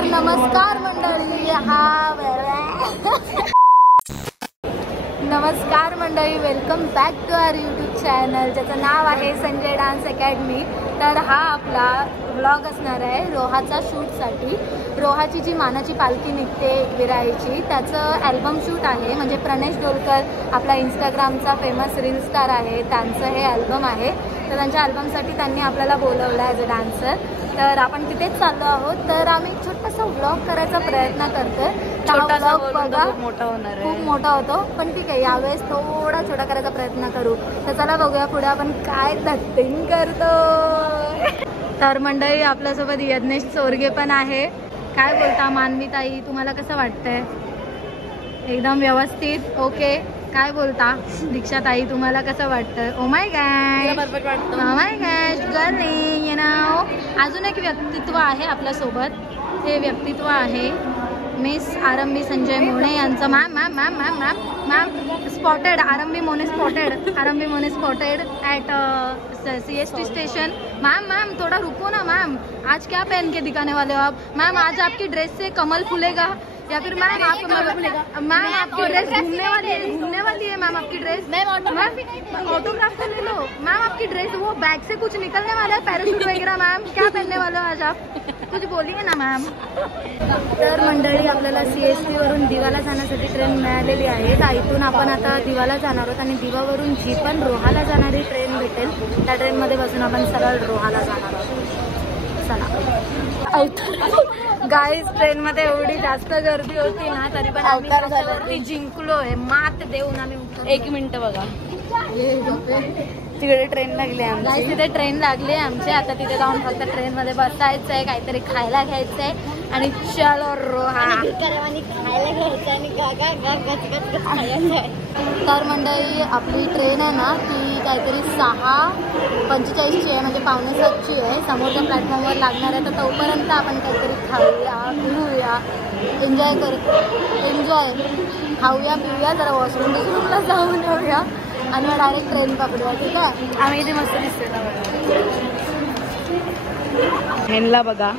तर नमस्कार मंडळी, नमस्कार मंडळी, welcome back to our YouTube channel ज्याचं नाव आहे संजय डान्स अकॅडमी। तर हा आपला व्लॉग असणार आहे रोहाचा शूटसाठी। रोहाची जी मानाची पालखी निघते विराईची त्याचं ॲल्बम शूट आहे। म्हणजे प्रणेश डोलकर आपला इंस्टाग्रामचा फेमस रील स्टार आहे, त्यांचं हे ॲल्बम आहे। तर त्यांच्या ॲल्बमसाठी त्यांनी आपल्याला बोलवलं ॲज अ डान्सर। तर आपण तिथेच चाललो आहोत। तर आम्ही छोटासा व्लॉग करायचा प्रयत्न करतोय। छोटासा बघा, मोठा होणार आहे, खूप मोठा होतो, पण ठीक आहे यावेळेस थोडा छोटा करायचा प्रयत्न करू। तर चला बघूया पुढे आपण काय धट्टिंग करतो। तर मंडळी आपल्यासोबत यज्ञेश चोरगे पण आहे। काय बोलता मानवी ताई, तुम्हाला कसं वाटतंय? एकदम व्यवस्थित, ओके। काय बोलता दीक्षा ताई, तुम्हाला कसं वाटतं? ओ माय गॉड, परफेक्ट वाटतं। Oh my God girly, you know. अजून एक व्यक्तित्व आहे आपल्यासोबत, ते व्यक्तित्व आहे मिस आरंभी संजय मोने यांचं। Ma'am ma'am ma'am ma'am ma'am ma'am spotted आरंभी मोने, आरंभी मोने spotted at CST station. Ma'am ma'am थोड़ा रुको ना मैम, आज क्या पहन के दिखाने वाले हो आप? मैम आज आपकी ड्रेस से कमल फूलेगा या फिर मैम आप मैम आपकी ड्रेस घूमने वाली है मैम आपकी ड्रेस। मैम ऑटोग्राफ तो ले लो मैम, आपकी ड्रेस वो बैग से कुछ निकलने वाला है, पैराशूट वगैरह। मैम क्या पहनने वाले हो आज आप, कुछ बोलिए ना मैम। तर मंडळी आपल्याला CST वरून दिवाला जाण्यासाठी ट्रेन मिळालेली आहे। तर इथून आपण आता दिवाला जाणार आहोत आणि दिवावरून जी पण रोहाला जाणारी ट्रेन भेटेल त्या ट्रेनमध्ये बसून आपण सरळ रोहाला जाणार आहोत। चला गाईज, ट्रेनमध्ये एवढी जास्त गर्दी होती ना तरी पण आम्ही त्याच्यावरती जिंकलोय, मात देऊन आम्ही। 1 मिनिट बघा, तिकडे ट्रेन लागली आमची। तिथे ट्रेन लागली आमची। आता तिथे जाऊन फक्त ट्रेन मध्ये बसायचंय, काहीतरी खायला घ्यायचंय आणि चलो रोहा खायला घ्यायचं आणि तर मंडळी आपली ट्रेन आहे ना ती काहीतरी 6:45ची आहे, म्हणजे 6:45ची आहे। समोरच्या प्लॅटफॉर्मवर लागणार आहे। तर तोपर्यंत आपण काहीतरी खाऊया पिऊया, एन्जॉय खाऊया पिऊया, जरा वॉशरूमला जाऊन येऊया आणि मग डायरेक्ट ट्रेन पकडूया, ठीक आहे? आम्ही इथे मस्त दिसतोय। ह्यांना बघा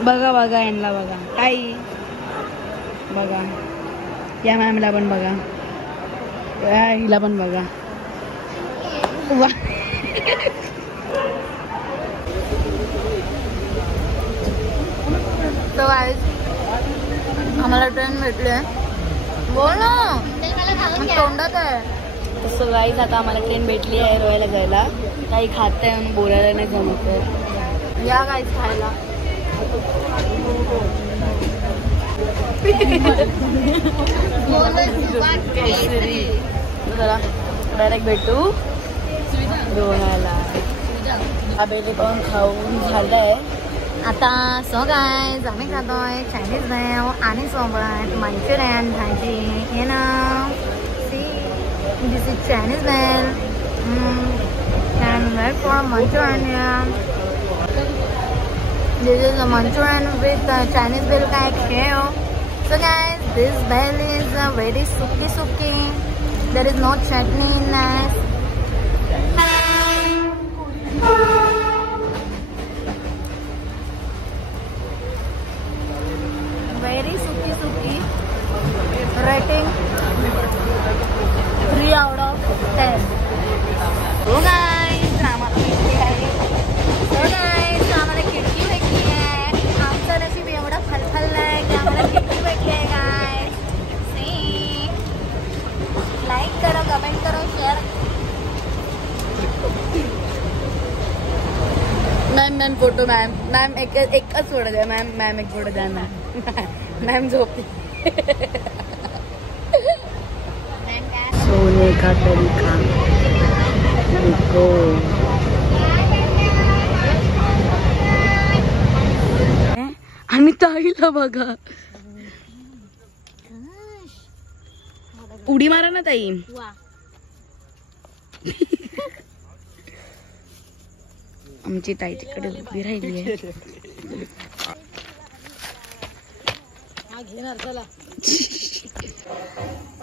बघा बघा, ह्यांना बघा, ताई बघा, या मॅमला पण बघा, हिला पण बघा। तो आम्हाला ट्रेन भेटली आहे, बोल ना तोंडात आहे। तसं गाईज आता आम्हाला ट्रेन भेटली आहे रोहायला जायला। काही खात आहे म्हणून बोलायला नाही जमत, या गाईज खायला। डायरेक्ट भेटू रोहायला। आबेले पण खाऊन झालंय आता। सो गाईज आम्ही खातोय चायनीज भेळ आणि सोबत मंचुरियन भाजी, you know see this is Chinese bhel and wait for Manchurian. This is a Manchurian with Chinese bell kind of hair. So guys, this bell is very suki. There is no chutney in this. Very suki. Rating 3 out of 10. So guys, आम्हाला खिडकी भेटली आहे। आमचं नशीब एवढं फलफललंय की आम्हाला खिडकी भेटली आहे। गाईज लाईक करो, कमेंट करो, शेअर। मॅम फोटो, मॅम एकच फोटो द्या मॅम एक फोटो द्या मॅम झोपली। सोने का तरीका देखो, आणि ताईला बघा, उडी मारा ना ताई। आमची ताई तिकडे उभी राहिली आहे।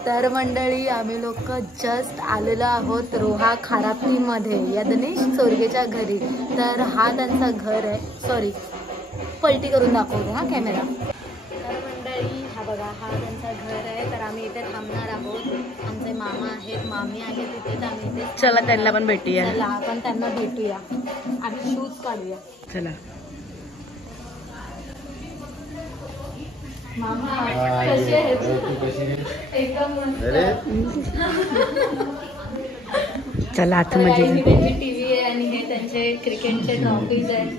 तर मंडळी आम्ही लोक जस्ट आलेलो आहोत रोहा खारापणीमध्ये यज्ञेश चोरगेच्या घरी। तर हा त्यांचा घर आहे, सॉरी पलटी करून दाखवतो हा कॅमेरा. तर मंडळी हा बघा, हा त्यांचा घर आहे. तर आम्ही इथे थांबणार आहोत. आमचे मामा आहेत, मामी आहेत तिथे, तर आम्ही इथे चला त्यांना पण भेटूया. चला आपण त्यांना भेटूया. आम्ही शूज काढूया. चला. मामा कसे आहेत? एकदम चला आतमध्ये. ही त्यांची टीव्ही आहे आणि हे त्यांचे क्रिकेटचे ट्रॉफीज आहेत.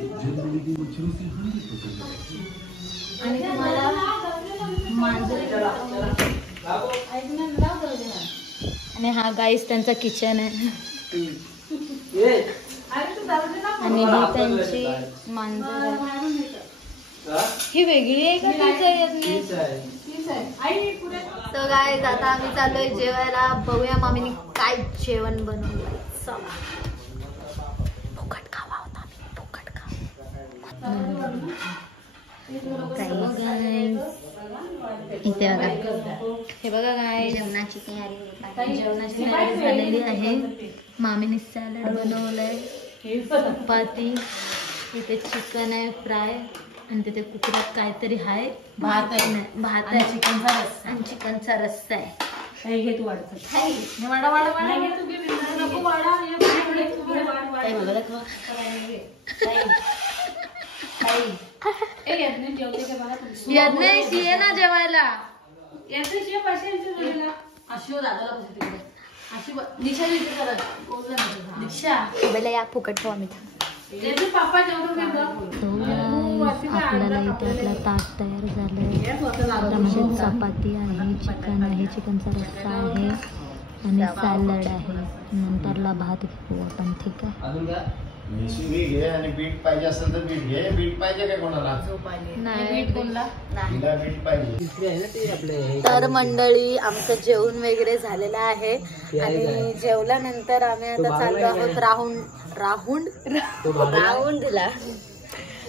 आणि तुम्हाला आणि हा गाईस त्यांचा किचन आहे. आणि ही त्यांची मांजर आहे. ही वेगळी आहे का तीच आहे? तर गाईस आता आम्ही चाललोय जेवायला. बघूया मामीने काय जेवण बनवलं. फुकट खावा होता, फुकट खावा. इथे बघा, हे बघा काय जेवणाची तयारी झालेली आहे. मामीने सॅलड बनवलंय, चपाती, इथे चिकन आहे फ्राय, आणि तिथे कुकरात काहीतरी आहे. भात आहे, चिकनचा रस्सा आहे. घे तू वाढत यज्ञेश ये ना जेवायला. दीक्षा या फुकट खावा मी. आपल्याला इथे आपला ताट तयार झालंय. त्यामध्ये चपाती आहे, चिकन आहे, चिकनचा रस्सा आहे आणि सॅलड आहे. नंतरला भात घेऊ आपण. ठीक आहे. आणि बीट पाहिजे असेल तर बीट घे. बीट पाहिजे काय कोणाला? नाही, बीट पाहिजे. तर मंडळी आमचं जेवण वगैरे झालेलं आहे आणि जेवल्यानंतर आम्ही आता चाललो आहोत राऊंडला.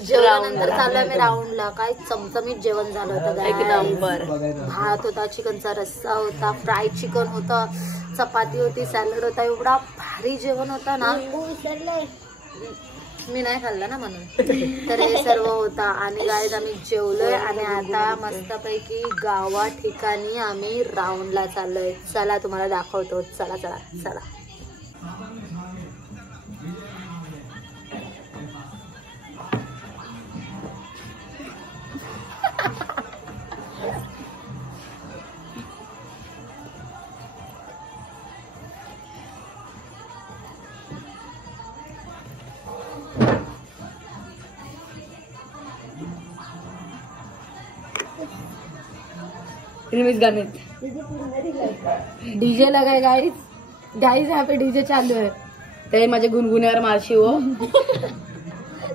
जेवल्यानंतर चाललो आम्ही राऊंडला. काय चमचमीत जेवण झालं होतं. भात होता, चिकनचा रस्सा होता, फ्राय चिकन होता, चपाती होती, सॅलड होता. एवढा भारी जेवण होता ना. मी नाही खाल्लं ना म्हणून. तर हे सर्व होता आणि गाईज आम्ही जेवलोय आणि आता मस्तपैकी गावा ठिकाणी आम्ही राऊंडला चाललोय. चला तुम्हाला दाखवतो. चला चला चला. गाने डीजे लगाय गाईज. यहाँ पे डीजे चालू है. ते माझ्या गुणगुण्यावर मारशी हो.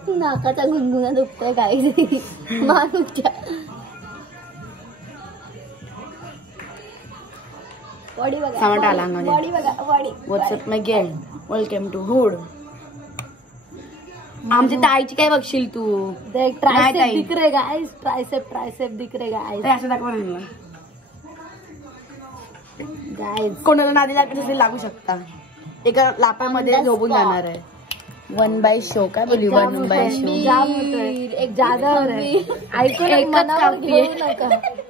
नाकाचा गुणगुणा दुखतोय गाईज. माणूसच्या बॉडी बघा, सावंत आला बॉडी बघा, बॉडी. व्हॉट्सअप माय गँग, वेलकम टू हुड. आमच्या ताईची काय बघशील तू? ट्रायसेप दिख रे गाईज. ट्रायसेप दिख रे गाईज. असं दाखवा ना गाईज. कोणाला नादी लागू शकता. एका लापामध्ये झोपून जाणार आहे. 1 बाय शो काय बोली? 1 बाय शो एक जागावर आहे. ऐकून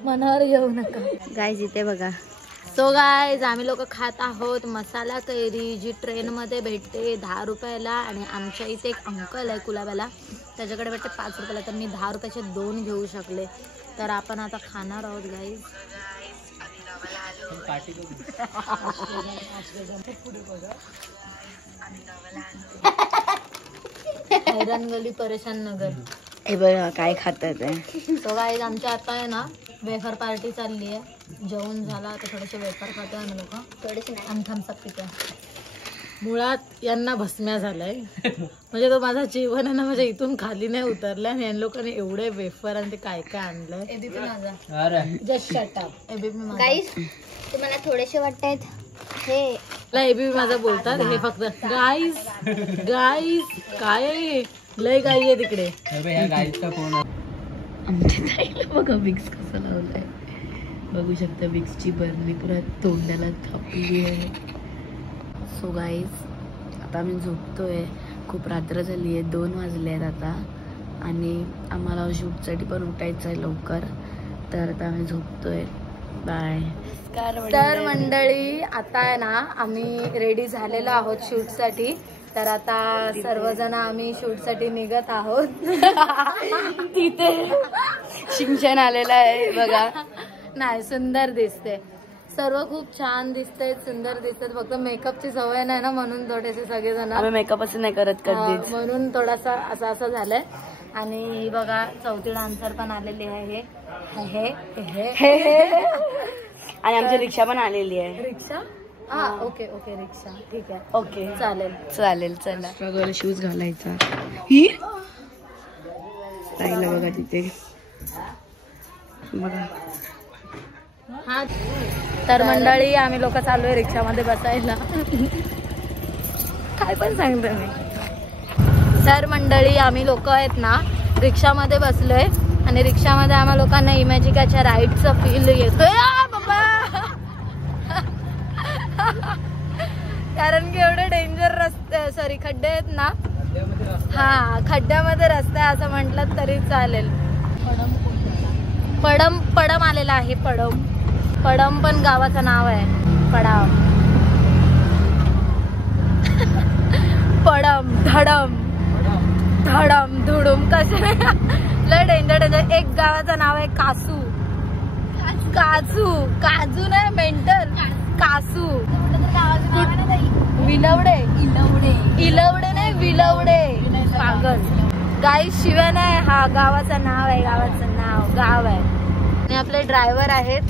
मनावर घेऊ नका गाईज. इथे बघा. सो गाईज आम्ही लोक खात आहोत मसाला कैरी, जी ट्रेन मध्ये भेटते 10 रुपयाला. आणि आमच्या इथे एक अंकल आहे कुलाब्याला, त्याच्याकडे भेटते 5 रुपयाला. तर मी 10 रुपयाचे 2 घेऊ शकले. तर आपण आता खाणार आहोत गाईज. हैरान गली परेशान नगर. हे बघा काय खातात आहे. तो गाईज आमच्या आता आहे ना वेफर पार्टी चालली आहे. जेवण झाला आता थोडेसे वेफर खातो आम्ही लोक. थोडेसे आणि थम्सअप पितो. मुळात यांना भस्म्या झालाय. म्हणजे तो माझा जीवन आहे ना माझ्या इथून खाली नाही उतरला. आणि या लोकांनी एवढे वेफर आणि ते काय काय आणलंय. एबीपी माझा जस्ट शट अप. एबीपी माझा गाईस तुम्हाला थोडेसे वाटतायत हे एबीपी माझा बोलतात. हे फक्त गाईस काय आहे. लय गाई आहे तिकडे. आमच्या ताईला बघा विक्स कसं लावलाय. बघू शकता विक्सची बरणी पुरा तोंडाला थापली आहे. सो गाईज आता आम्ही झोपतोय. खूप रात्र झाली आहे. 2 वाजले आहेत आता. आणि आम्हाला शूटसाठी पण उठायचं आहे लवकर, तर आता आम्ही झोपतोय. बाय. तर मंडळी आता आहे ना आम्ही रेडी झालेलो आहोत शूटसाठी. तर आता सर्वजण आम्ही शूटसाठी निघत आहोत. तिथे शिंगशन आलेला आहे बघा. नाही सुंदर दिसते, सर्व खूप छान दिसते, सुंदर दिसतात. फक्त मेकअपची सवय नाही ना म्हणून थोडेसे सगळेजण आम्ही मेकअप असं नाही करत कधीच, म्हणून थोडासा असं झालंय. आणि ही बघा चौथी डान्सर पण आलेली आहे. आणि आमची रिक्षा पण आलेली आहे. रिक्षा ओके ओके रिक्षा ठीक आहे. ओके चालेल चालेल. चला शूज घालायचा. ही राहिला बघा तिथे बघा. हा तर मंडळी आम्ही लोक चाललोय रिक्षामध्ये बसायला. काय पण सांगते मी. तर मंडळी आम्ही लोक आहेत ना रिक्षामध्ये बसलोय आणि रिक्षामध्ये आम्हा लोकांना इमॅजिकाच्या राईडचा फील येतोय बाबा. कारण की एवढे डेंजर रस्ते सॉरी खड्डे आहेत ना. हा खड्ड्यामध्ये रस्ते असं म्हटलं तरी चालेल. पडम आलेला आहे. पडम पण गावाचं नाव आहे. पडम धडम धुडुम कसे लय डेंजर. एक गावाचं नाव आहे काजू नाही मेंटल कासू. विलवडे नाही विलवडे पागल. गाई शिव्या नाही. हा गावाचं नाव आहे. गाव आहे. आणि आपले ड्रायव्हर आहेत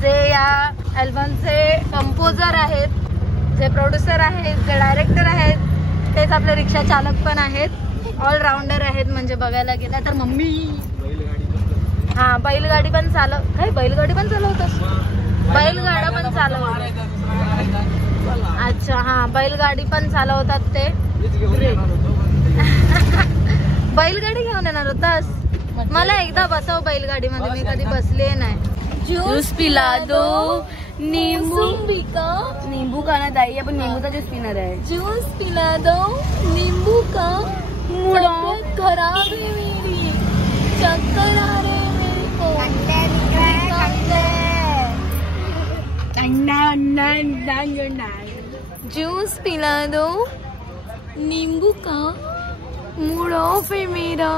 जे या अल्बमचे कंपोजर आहेत, जे प्रोड्युसर आहेत, जे डायरेक्टर आहेत, तेच आपले रिक्षा चालक पण आहेत. ऑलराऊंडर आहेत म्हणजे बघायला गेला तर. मम्मी हा बैलगाडी पण बैलगाडी पण चालवतोस. बैलगाडा पण चालवतात. अच्छा हा बैलगाडी पण चालवतात ते. बैलगाडी घेऊन येणार होतास. मला एकदा बसव बैलगाडीमध्ये, मी कधी बसले नाही. ज्यूस पिला दो. नींबू खाना ताई, आपण नींबूचा ज्यूस पिणार आहे. ज्यूस पिला दो नींबू का. तबीयत खराब है मेरी, चक्कर आ रहे मेरे को. ज्यूस पिला दो नींबू का, मूड ऑफ है मेरा.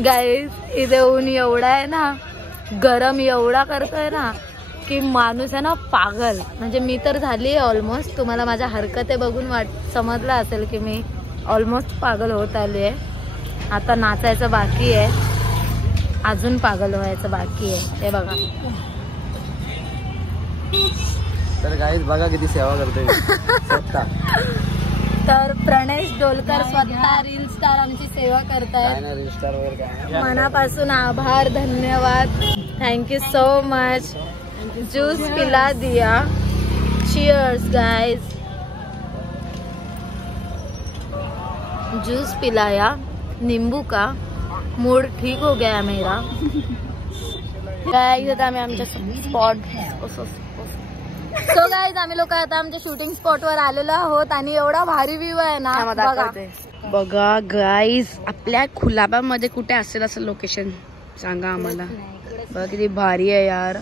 गाइस इथे ऊन एवढा आहे ना, गरम एवढा करतोय ना की माणूस आहे ना पागल. म्हणजे मी तर झाली आहे ऑलमोस्ट. तुम्हाला माझ्या हरकते बघून समजलं असेल की मी ऑलमोस्ट पागल होत आली आहे. आता नाचायचं बाकी आहे, अजून पागल व्हायचं बाकी आहे. हे बघा. तर गाईज बघा किती सेवा करतोय स्वतः. तर प्रणेश डोलकर स्वतः रील स्टार आमची सेवा करतायत. रील स्टार वगैरे काय मनापासून आभार, धन्यवाद, थँक्यू सो मच. ज्यूस पिला दिया. Cheers guys. जूस पिलाया नींबू का, मूड ठीक हो गया मेरा. गाइस आता आम्ही आमच्या स्पॉट सो गाइस आम्ही लोक आता आमच्या शूटिंग स्पॉट वर आलेलो आहोत आणि एवढा भारी व्ह्यू आहे ना. बघा गाइस, आपल्या खुलाबामध्ये कुठे असेल असं लोकेशन सांगा आम्हाला. बघा किती भारी आहे यार.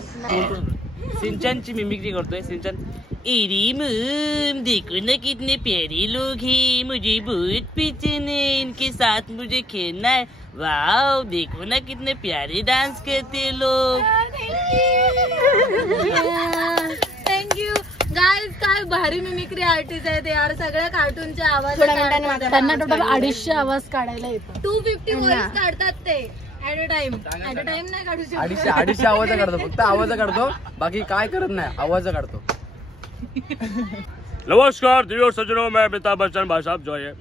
सिंचनची मिमिक्री करतोय. सिंचन इरी मम देखो ना कितने प्यारे लोग हैं, मुझे बहुत पसंद है, इनके साथ मुझे खेलना है. वाओ देखो ना कितने प्यारे डांस करते लोग. Thank you guys. काय भारी मिमिक्री आर्टिस्ट आहेत यार. सगळ्या कार्टूनच्या आवाज त्यांना टोटल 250 आवाज काढायला येतो. 250 व्हॉइस काढतात ते ऍट अ टाइम नाही काढू शकत. 250 आवाज काढतो. फक्त आवाज काढतो, बाकी काय करत नाही. आवाज काढतो. नमस्कार दिव्य सज्जनों, मैं अमिताभ बच्चन भाई साहब. जो है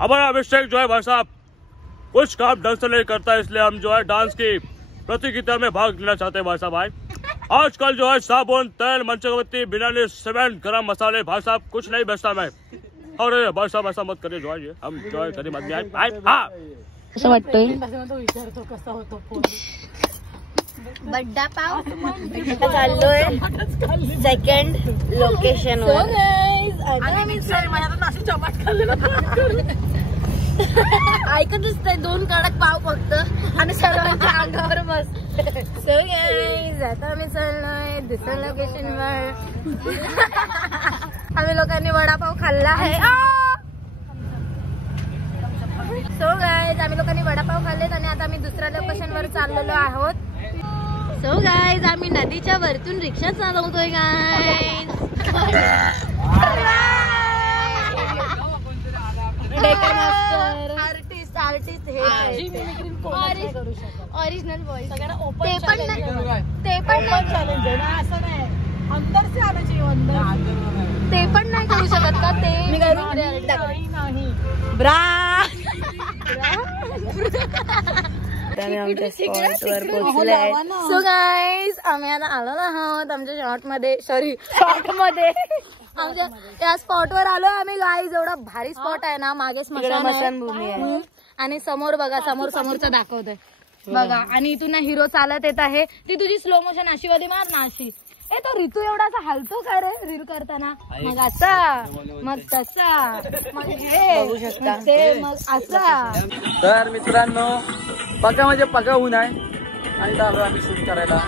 हमारा अभिषेक जो है भाई साहब कुछ काम ढंग से नहीं करता, इसलिए हम जो है डांस की प्रतियोगिता में भाग लेना चाहते हैं भाई साहब. भाई आजकल जो है साबुन, तेल, मंचगवती, बिरयानी, सीमेंट, गरम मसाले भाई साहब कुछ नहीं बेचता मैं. और भाई साहब ऐसा मत करिए. जो है हम जो है गरीब आदमी आए. हाँ असं वाटतंय. बड्डा पाव चाललोय सेकंड लोकेशन वर. ऐकत दिसतंय 2 कडक पाव फक्त आणि सर्वांच्या अंगावर मस्त. सो गाईज आता आम्ही चाललोय दुसऱ्या लोकेशनवर. आम्ही लोकांनी वडापाव खाल्ला आहे. सो गाईज आम्ही लोकांनी वडापाव खाल्लेत आणि आता आम्ही दुसऱ्या लोकेशनवर चाललेलो आहोत. सो गाईज आम्ही नदीच्या वरतून रिक्षा चालवतोय गाईज. आर्टिस्ट हे ओरिजिनल वॉइस ते पण नाही ते पण नाही करू शकत का ते. ब्रा आमच्या स्पॉटवर पोहोचले. सो गाईज आम्ही आता आलो आहोत आमच्या शॉर्ट मध्ये आमच्या त्या स्पॉटवर आलो आम्ही गाईज. एवढा भारी स्पॉट आहे ना. मागे स्मशानभूमी आहे आणि समोर बघा समोरचं दाखवतोय बघा. आणि इथून ना हिरो चालत येत आहे. ती तुझी स्लो मोशन अशी वाली मार ना अशी. तो ऋतू एवढासा हलतो का रे रील करताना. मग असा मग तसा मग हे ते मग असा. तर मित्रांनो पका म्हणजे पका ऊन आहे आणि चालू आम्ही शूट करायला.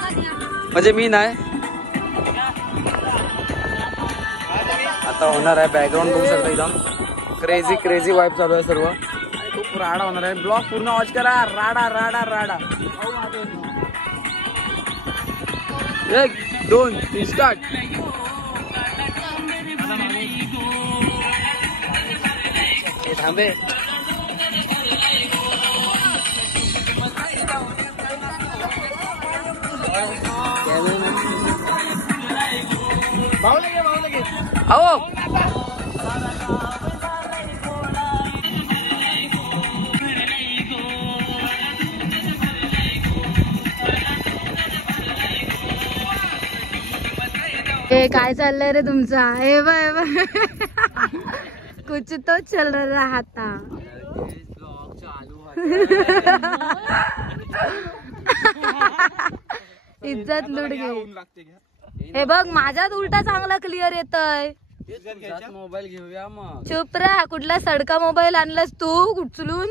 म्हणजे मी नाही आता होणार आहे. बॅकग्राऊंड बघू शकता एकदम क्रेझी वाईब चालू आहे सर्व. आणि खूप राडा होणार आहे. ब्लॉग पूर्ण वॉच करा. राडा 1 2 3 स्टार्ट. थांबे आओ. हे काय चाललंय रे तुमचा. हे बा कुछ तो चल रहा था. इज्जत लुट गई. हे बघ माझ्यात उलटा चांगला क्लिअर येतय. मोबाईल घेऊया मग. चुप रा. कुठला सडका मोबाईल आणलास तू उचलून.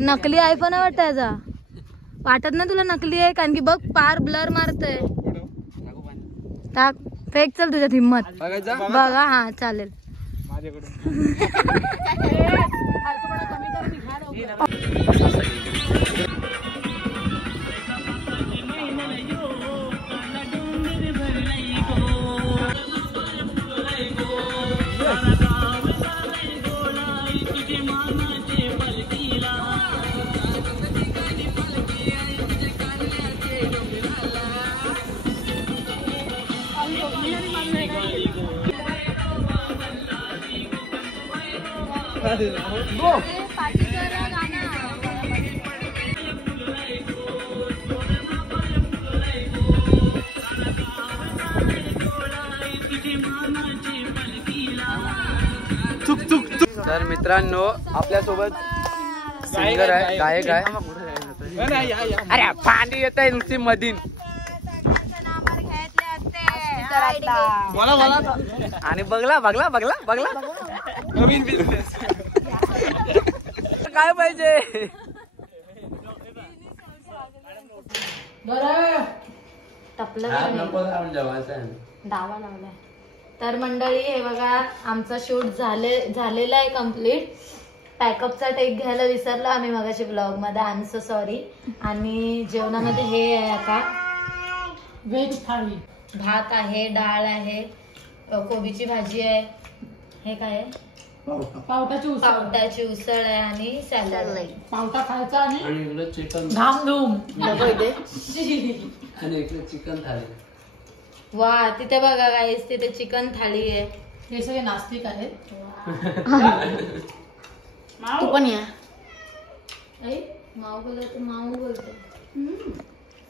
नकली आयफोन आहे वाटत त्याचा. वाटत ना तुला नकली आहे कारण की बघ पार ब्लर मारतय. टाक फेक. चल तुझ्यात हिम्मत बघा. हा चालेल. तर मित्रांनो आपल्यासोबत सिंगर आहे गायक आहे. अरे पाणी येत आहे नुसती मधीन. आणि बघला नवीन बिझनेस काय पाहिजे. डावा लावलाय. तर मंडळी हे बघा आमचा शूट झालेला आहे कम्प्लीट. पॅकअपचा टेक घ्यायला विसरलो आम्ही मगाशी ब्लॉग मध्ये. I am so sorry. आणि जेवणामध्ये हे आहे आता व्हेज थाळी. भात आहे, डाळ आहे, कोबीची भाजी आहे. हे काय आहे पावटाची उसळ आहे आणि सॅलड. पावटा खायचा आणि चिकन धामधूम आणि इकडे चिकन थाळी. वा तिथे बघा गाईस तिथे चिकन थाळी आहे. हे सगळे नास्तिक आहेत. तू पण या. माऊ बोलतो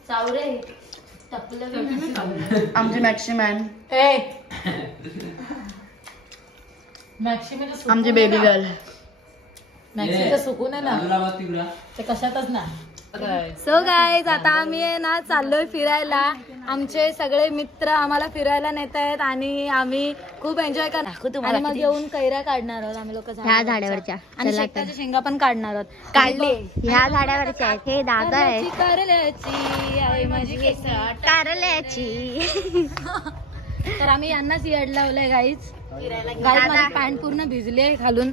चावरे टपलं. आमचे मॅक्सिमॅन आमची बेबी गर्ल. मॅक्सीचं सुकून आहे ना ते कशातच ना. सो गाईज आता आम्ही आहे ना चाललोय फिरायला आमचे सगळे मित्र आम्हाला फिरायला नेत आहेत आणि आम्ही खूप एन्जॉय करणार आणि मग येऊन कैऱ्या काढणार आहोत आम्ही लोक ह्या झाडावरच्या. आणि चला शेकाच्या शेंगा पण काढणार आहोत. काढले ह्या झाडावरच्या आहेत. हे दादा आहे कारल्याची आई माझी केस कारल्याची. तर आम्ही यांनाच येड लावलंय गाईच. माझी पॅन्ट पूर्ण भिजली आहे खालून,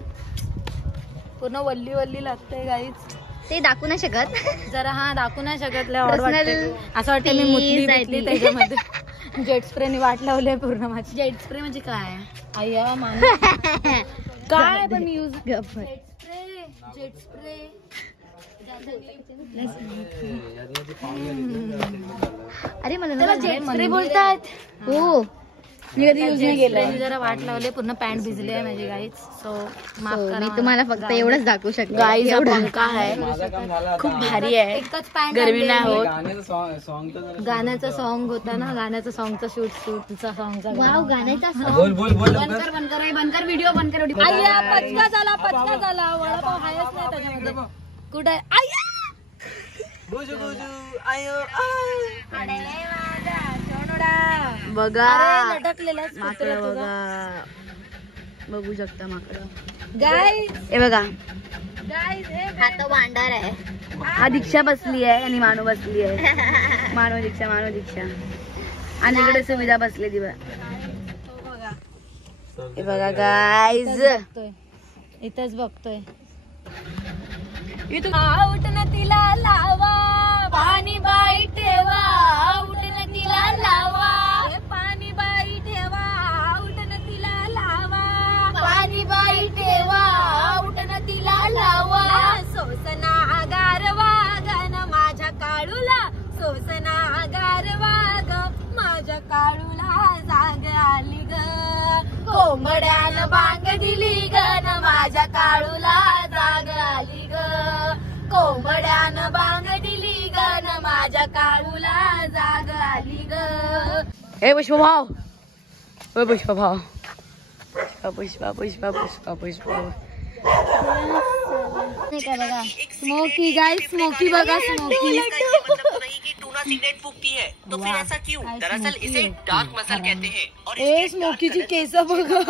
पूर्ण वल्ली वल्ली लागते गाईच. ते दाखवू नाही शकत. जरा हा दाखवू नाही शकत. लय odd Personal वाटते. असं वाटतं मी मुतली बितली त्याच्यामध्ये. जेट स्प्रेने वाट लावली पूर्ण माझी. जेट स्प्रे म्हणजे काय? अय्या मान काय पण मी यूज जेट स्प्रे अरे मला जेट स्प्रे बोलतात. हो मी कधी यूज नाही केलं. जरा वाट लावले, पूर्ण पॅन्ट भिजली आहे माझी गाईच. सो माफ करा. मी तुम्हाला फक्त एवढंच दाखवू शकते. गाईचा पंखा आहे, खूप भारी आहे. एकच पॅन्ट गरमी नाही होत. गाण्याचा सॉन्ग होता ना, गाण्याचा सॉन्गचा शूटचा सॉन्गचा. वाव गाण्याचा बनकर व्हिडिओ बनकर. आय्या पचका झाला वडापाव हायच नाही त्याच्यामध्ये. कुठे आय्या बघा लटकलेलाच माकडं बघा, बघू शकता माकडं. गाईज हे बघा, हा तो भांडार आहे. हा दीक्षा बसली आहे आणि मानव बसली आहे. मानव दीक्षा आणि इकडे सुविधा बसली ती बघा. हे बघा गाईज, इथेच बघतोय. उठन तिला लावा पाणी बाई ठेवा, उठन तिला लावा पाणी बाई ठेवा, उठन तिला लावा पाणी बाई ठेवा, उठन तिला लावा. सोसना गारवा गन माझ्या काळूला, सोसना गारवा ग माझ्या काळूला जाग आली ग. कोंबड्यानं बांग दिली गन माझ्या काळूला जाग आली ग. कोंबड्यानं बांग दिली गन माझ्या काळूला जाग आली ग. हे पुष्पभाव, हे पुष्पभाव, पुष्पा. बघा स्मोकी गाइस, स्मोकी बघा स्मोकी. तो फिर ऐसा क्यों? दरअसल इसे डार्क मसल कहते हैं और ए स्मोकीची केस बघा,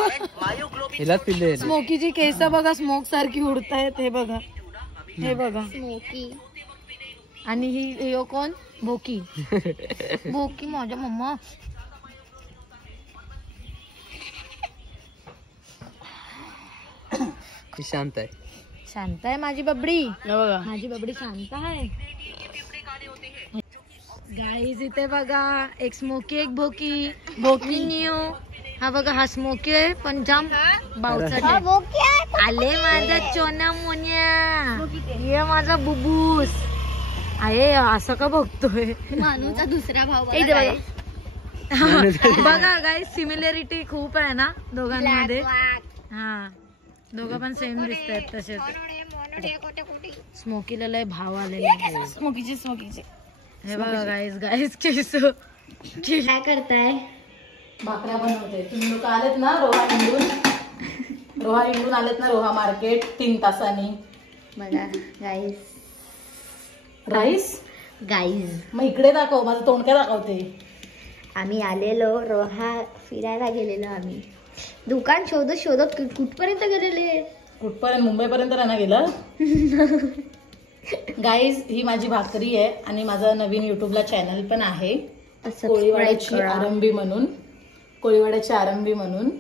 मायोग्लोबिन स्मोकीची केस बघा, स्मोक सारखी उडतायत. हे बघा, हे बघा स्मोकी. आणि ही यो कोण? भोकी. भोकी माझ्या मम्मा. शांत आहे, शांत आहे माझी बबडी. हे बघा, माझी बबडी शांत आहे. गाईज इथे बघा, एक स्मोकी एक भोकी. भोकी न्यू. हा बघा, हा स्मोकी आहे पण जाम बावचट आहे. आले माझा चोना मोन्या, ये माझा बुबूस आहे. असं का बघतोय? मानूचा दुसरा भाव इथे बघा. बघा गाईज, सिमिलॅरिटी खूप आहे ना दोघांमध्ये. हा, दोघं पण सेम दिसत आहेत तसेच. स्मोकीला लय भाव आलेले. स्मोकीचे हे बघा गाईज केस. काय करताय? भाकऱ्या बनवते. तुम्ही लोक आलेत ना रोहा हिंडून आलेत ना, रोहा मार्केट 3 तासांनी. बघा गाईज, राईस गाईज मग इकडे दाखव, माझं तोंड काय दाखवते. आम्ही आलेलो रोहा फिरायला गेलेलो. आम्ही दुकान शोधत कुठपर्यंत गेलेले. कुठपर्यंत? मुंबईपर्यंत राहणं गेलं. गाईज ही माझी भाकरी आहे आणि माझा नवीन युट्यूबला चॅनल पण आहे, कोळीवाड्याची आरंभी म्हणून.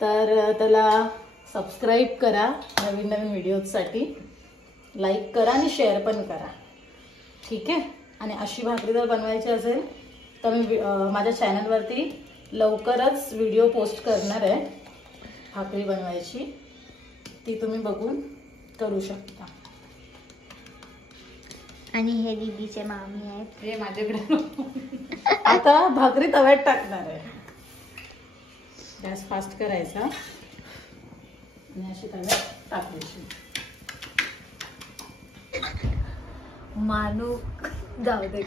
तर त्याला सबस्क्राईब करा. नवीन व्हिडिओसाठी लाईक करा आणि शेअर पण करा, ठीक आहे. आणि अशी भाकरी जर बनवायची असेल तर मी माझ्या चॅनलवरती लवकरच व्हिडिओ पोस्ट करणार आहे भाकरी बनवायची. ती तुम्ही बघून करू शकता. आणि हे दीदीचे मामी आहेत. हे माझ्याकडे. आता भाकरी तव्यात टाकणार आहे. गॅस फास्ट करायचा आणि अशी तव्यात टाकायची. मानू जाऊ दे.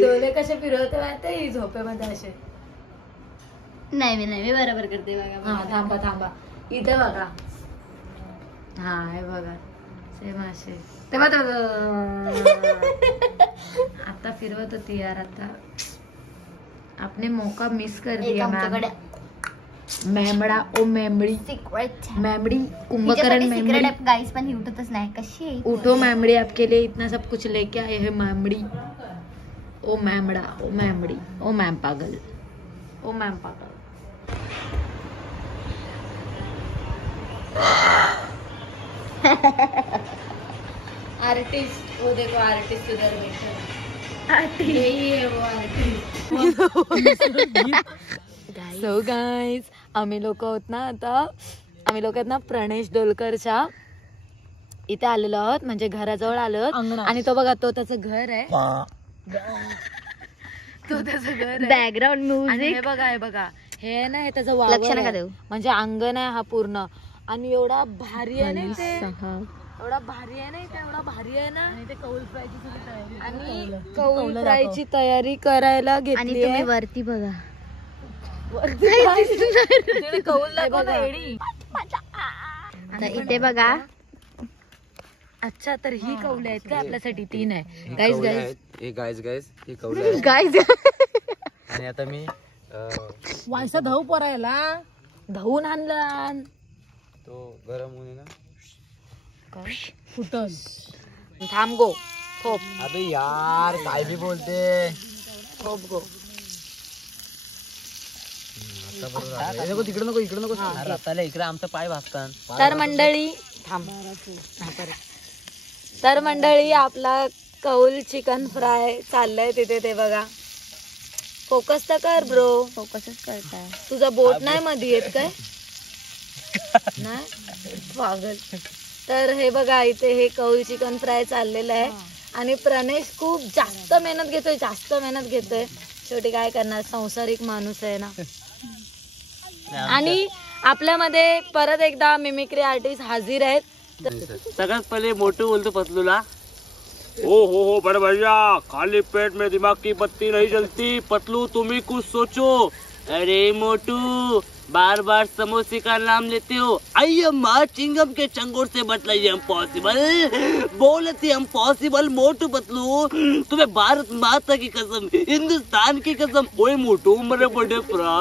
डोले कसे फिरवते माहिती ही झोपेमध्ये असे. नाही मी बरोबर करते. बघा हा थांबा इथे बघा. हा हे बघा सेम असे तेव्हा आता फिरवत होती यार. आता आपने मौका मिस कर दिया मॅम. मेमडा ओ मेमडी सिक्रेट मेमडी कुंभकर्ण मेमडी गाईस पण उठतच नाही. कशी आहे उठो मेमड़ी, आपके लिए इतना सब कुछ लेके आए हैं मेमड़ी. ओ मेमड़ा, ओ मेमड़ी, ओ मैम पागल, ओ मैम पागल. आर्टिस्ट, वो देखो आर्टिस्ट उधर बैठा. यही है वो आर्टिस्ट. सो गाइस, आम्ही लोक आहोत ना आता, आम्ही लोक आहेत ना प्रणेश डोलकरच्या इथे आलेलो आहोत, म्हणजे घराजवळ आलो आहोत. आणि तो बघा, तो त्याचं घर आहे, तो त्याचं घर आहे. बॅकग्राऊंड आणि म्युझिक हे बघा, हे बघा, हे ना, हे त्याचं लक्ष वावर नका आहे. देऊ. म्हणजे अंगण आहे हा पूर्ण. आणि एवढा भारी आहे ना ते, एवढा भारी आहे ना इथे, एवढा भारी आहे ना. आणि कौल फ्रायची तयारी करायला आणि घेतली तुम्ही आहे. वरती बघा. कौल बघा. तर इथे बघा. अच्छा, तर ही कौले आहेत का आपल्यासाठी? 3 आहे. गाईज गाईज हे कवलं गाईज आणि आता मी वायसा धाव परायला धावून आणला. तो गरम होणे ना. फुटल. थांब गो, खोप अबे यार काय बी बोलते. खोप गो. तिकडे नको इकडे नको. इकडे आमचा पाय भासतात. तर मंडळी थांब. तर मंडळी, आपला कौल चिकन फ्राय चाललंय तिथे, ते बघा. फोकस तर कर ब्रो. फोकसच करताय. तुझा बोट नाही मध्ये येत काय? नाही पागल. तर हे बघा, इथे हे कौल चिकन फ्राय चाललेलं आहे. आणि प्रणेश खूप जास्त मेहनत घेतोय. शेवटी काय करणार, संसारिक माणूस आहे ना. आणि आपल्यामध्ये परत एकदा मिमिक्री आर्टिस्ट हाजीर आहेत. सगळ्यात पहिले मोटू बोलतो पतलूला, ओ हो बड़े भैया, खाली पेट में दिमाग की बत्ती नहीं जलती. पतलू तुम्ही कुछ सोचो. अरे मोटू, बार बार समोसे का नाम लेते हो. आइए माँ चिंगम के चंगोर से बतलाइए इम्पॉसिबल. बोलती इम्पॉसिबल. मोटू पतलू, तुम्हें भारत माता की कसम, हिंदुस्तान की कसम. ओए मोटू मेरे बड़े भरा,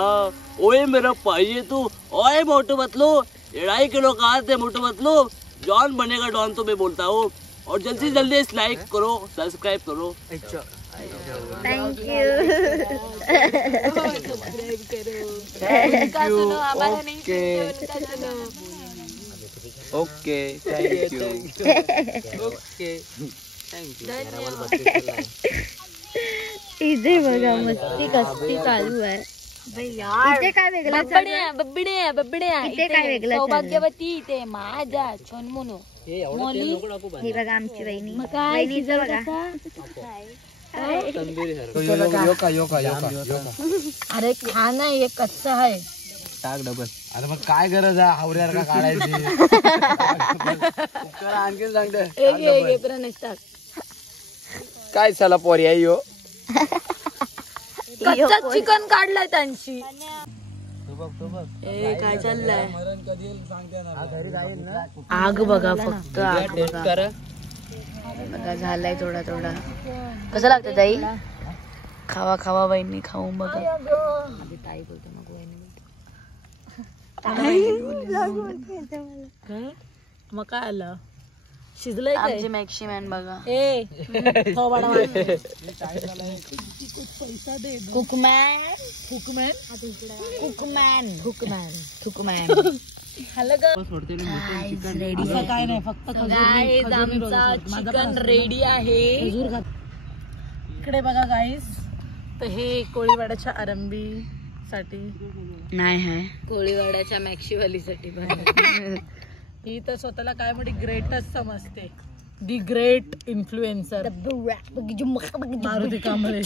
ओए मेरा भाई है तू. ओए मोटू पतलू, 2.5 किलो कहाँ से मोटू पतलू. जॉन बनेगा डॉन तो मैं बोलता हूँ. और जल्दी जल्दी लाइक करो, सब्सक्राइब करो. Thank you. Okay thank you. Okay इथे बघा, मस्ती कसती चालू आहे. इथे काय वेगळं बब्बड्या इथे काय वेगळं सौभाग्यवती, इथे माझा छोनमुनो मोली. हे बघा आमची वहिनी. वहिनीचं बघा. अरे खा ना, हे कच्चं आहे. टाक डबल. आता मग काय गरज आहे हावऱ्यावर का काढायची. आणखीन सांगते एक प्रणेश टाक. काय चला पोरी आहे यो. कच्चा चिकन काढलाय त्यांची. काय चाललंय? आग बघा फक्त, आग बघा. झालाय थोडा थोडा. कसं लागतं ताई? खावा खावा वहिनी, खाऊन बघा. ताई बोलतो मग वहिनी. मग काय आलं? शिजलंय काय? आमची मॅक्सिमॅन बघा. कुकमॅन काय नाही, फक्त आमचा चिकन रेडी आहे. इकडे बघा गाईस, तर हे कोळीवाड्याच्या आरंभी साठी नाही आहे, कोळीवाड्याच्या मॅक्सीवालीसाठी. ही तर स्वतःला काय म्हणते, ग्रेटच समजते. The great influencer Maruti Kamble.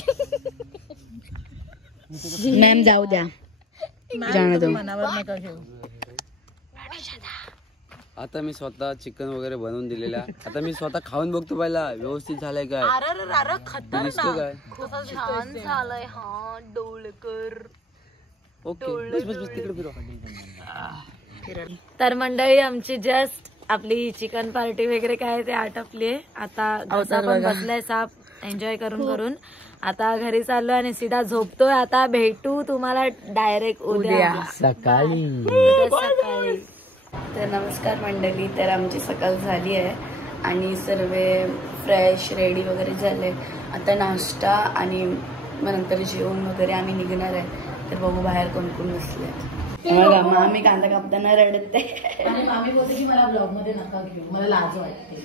Ma'am जाऊ द्या, मनावर नका घेऊ. आता मी स्वतः चिकन वगैरे बनवून दिलेला. आता मी स्वतः खाऊन बघतो पहिला व्यवस्थित झालंय काय. अरे दिसतो काय. छान झालंय. हा डोळकर. ओके बस बस बस तिकडे फिरव. तर मंडळी, आमची जस्ट आपली चिकन पार्टी वगैरे काय ते आटपली. आता घसा पण बसलाय साप एन्जॉय करून करून. आता घरी चाललोय आणि सीधा झोपतोय. आता भेटू तुम्हाला डायरेक्ट उद्या सकाळी. तर नमस्कार मंडळी. तर आमची सकाळ झाली आहे आणि सर्व फ्रेश रेडी वगैरे झाले. आता नाश्ता आणि मग नंतर जेवण वगैरे आम्ही निघणार आहे. तर बघू बाहेर कोण कोण बसले. आम्ही कांदा कापताना रडते. मामी बोलते की मला ब्लॉग मध्ये नका घेऊ, मला लाज वाटते.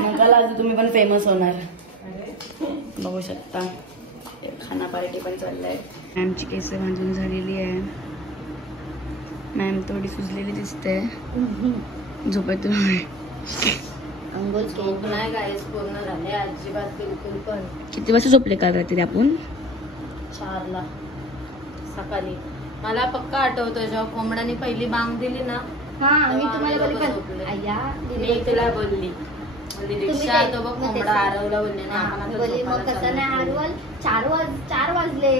नका लाजू, तुम्ही पण फेमस होणार. बघू शकता खाना पार्टी पण चाललाय. मॅमची केस बांधून झालेली आहे. मॅम थोडी सुजलेली दिसते झोपेतून. झोप नाही गाईस पूर्ण झाले अजिबात बिलकुल पण. किती वाजता झोपले काल रात्री आपण? 4ला सकाळी. मला पक्का आठवतोय जेव्हा कोंबड्याने पहिली बांग दिली ना. मी तुम्हाला मी तिला बोलली दीक्षा तो बघ कोंबडा हरवला बोलले ना. मग कसं नाही हरवल. 4 वाजले.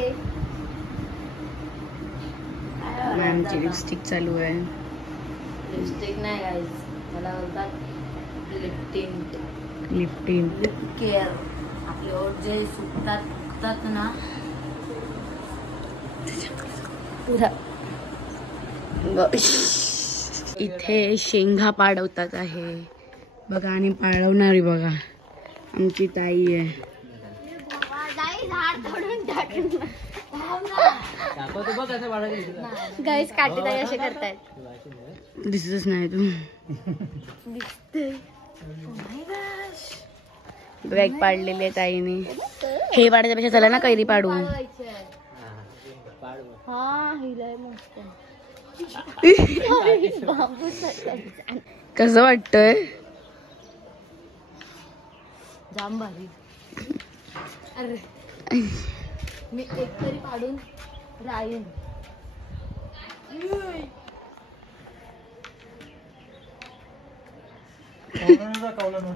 मॅमची लिपस्टिक चालू आहे. लिपस्टिक नाही गाईस, मला बोलतात lip tint. Lip tint. Lip care. आपले ओठ जे सुकतात ना इथे शेंगा पाडवतात आहे बघा. आणि पाडवणारी बघा आमची ताई आहे. गाईस काठी ताई असे करतायत. दिसतच नाही तू. बॅग पाडलेली आहे ताईने. हे पाडण्यापेक्षा चला ना कैरी पाडू. कसं वाटतंय? जाम भारी. अरे मी एक तरी पाडून राहीन.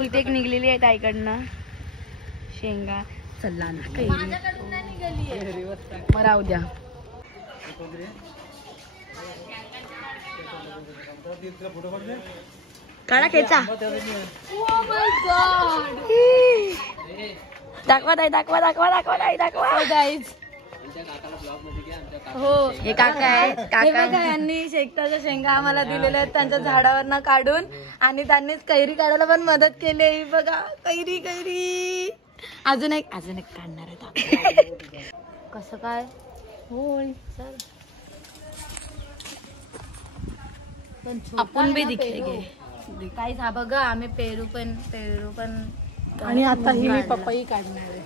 इथे एक निघलेली आहे ताईकडनं शेंगा. चला ना कैरी मग राहू द्या. काढा खेचा. दाखवा ताई, दाखवा दाखवा दाखवा ताई दाखवा. गाईज हो हे काका आहेत. काका यांनी शेकटाच्या शेंगा आम्हाला दिलेल्या आहेत त्यांच्या झाडावरनं काढून. आणि त्यांनीच कैरी काढायला पण मदत केली. बघा कैरी कैरी. अजून एक काढणार आहे. कसं काय होय सर. आपण बी दिखेगे. काहीच. हा बघा आम्ही पेरू पण आणि आता ही मी पपई काढणार आहे.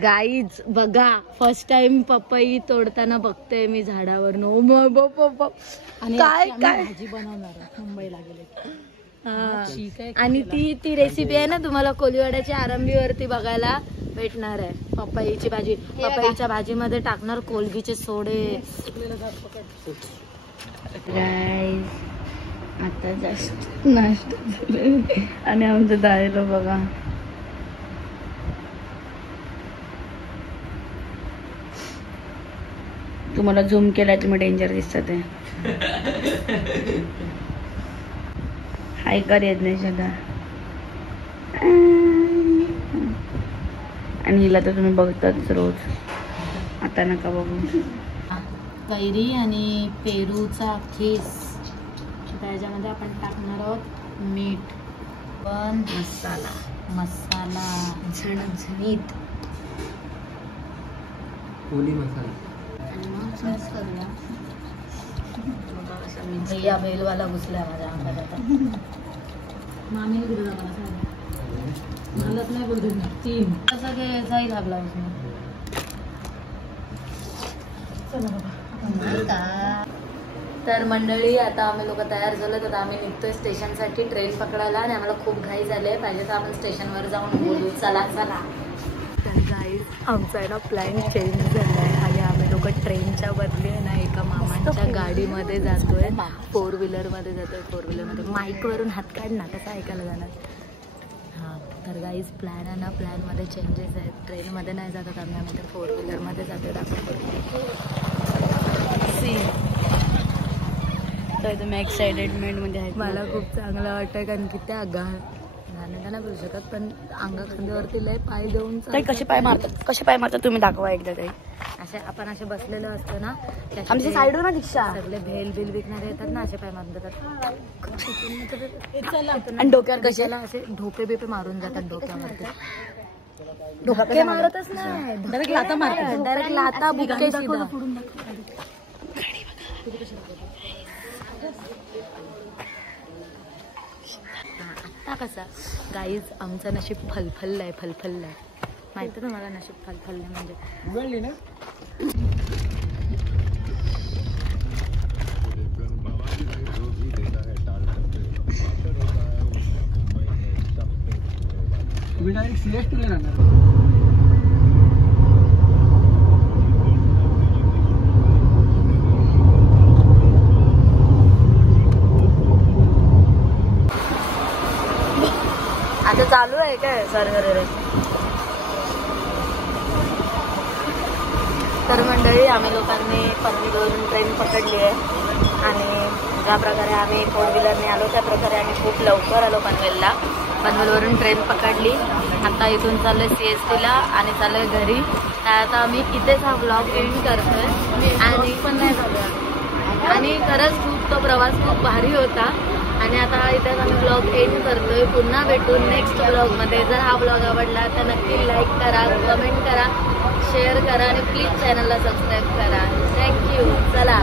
गाईज बघा फर्स्ट टाइम पपई तोडताना बघते मी झाडावर. काय काय भाजी बनवणार आहे. मुंबईला गेले. आणि ती रेसिपी आहे ना तुम्हाला कोलीवाड्याच्या आरंभीवरती बघायला भेटणार आहे. पपईची भाजी. पपईच्या भाजीमध्ये टाकणार कोलगीचे सोडे. गाईज आता जास्त नाश्ता आणि आमचं दायलो बघा. तुम्हाला झूम केला तुम्ही डेंजर दिसतात आहे. ऐकर येत नाही सदा. आणि हिला तर तुम्ही बघताच रोज. आता नका बघू. कैरी आणि पेरूचा खीस. त्याच्यामध्ये आपण टाकणार आहोत मीठ पण मसाला झणझणीत. कोली मसाला. आणि मग मिक्स करूया. भैया बैलवाला घुसला माझ्या अंगात आता. मामीने दिलं मला सांग. मलाच नाही बोलतो 3 कसं काय जाईल हा ब्लाऊज. तर मंडळी आता आम्ही लोक तयार झालो. तर आम्ही निघतोय स्टेशनसाठी ट्रेन पकडायला. आणि आम्हाला खूप घाई झाली पाहिजे तर आपण स्टेशनवर जाऊन बोलू. चला. तर गाईज आमचा आहे ना प्लॅन चेंज झाला आहे. आणि आम्ही लोक ट्रेनच्या बदली ना एका मामांच्या गाडीमध्ये जातोय. 4 व्हीलरमध्ये जातोय. 4 व्हीलरमध्ये माईकवरून हात काढ ना कसं ऐकायला जाणार. हां तर गाईज प्लॅन आहे ना. प्लॅनमध्ये चेंजेस आहेत. ट्रेनमध्ये नाही जातात आम्ही तर 4 व्हीलरमध्ये जातोय. दाखवतो वाटतोय तुम्ही एक्साइटेडमेंट मध्ये आहे? मला खूप चांगलं वाटतंय कारण की त्या गाणं नाही बोलू शकत पण अंगा खांद्यावरती लय पाय देऊन कसे पाय मारतात तुम्ही दाखवा एकदा काही. असे आपण असे बसलेलो असतो ना आमच्या साईडवर ना दीक्षा सगळे भेल बिल विकणारे येतात ना असे पाय मारून देतात आणि डोक्यावर कशाला असे ढोपे बिपे मारून जातात डोक्यावरती. डोके मारतच नाही डायरेक्ट लाता मारतात. डायरेक्ट लाता बुक्के सीधा. आता कसा गाईज आमचं नशीब फलफललंय माहिती ना मला नशीब फलफललंय म्हणजे उघडली ना. तुम्ही डायरेक्ट सीएस2 ला जाणार. आता चालू आहे काय सर्वर? तर मंडळी आम्ही लोकांनी पनवेलवरून ट्रेन पकडली आहे आणि ज्या प्रकारे आम्ही 4 व्हीलरने आलो त्या प्रकारे आम्ही खूप लवकर आलो पनवेलला. पनवेलवरून ट्रेन पकडली. आता इथून चाललोय CST ला आणि चाललोय घरी. तर आता आम्ही इथेच हा ब्लॉग एंड करतोय आणि पण नाही झालं आणि खरंच खूप तो प्रवास खूप भारी होता आणि आता इथेच आम्ही ब्लॉग एंड करतोय. पुन्हा भेटू नेक्स्ट ब्लॉगमध्ये. जर हा ब्लॉग आवडला तर नक्की लाईक करा, कमेंट करा, शेअर करा आणि प्लीज चॅनलला सबस्क्राईब करा. थँक्यू. चला.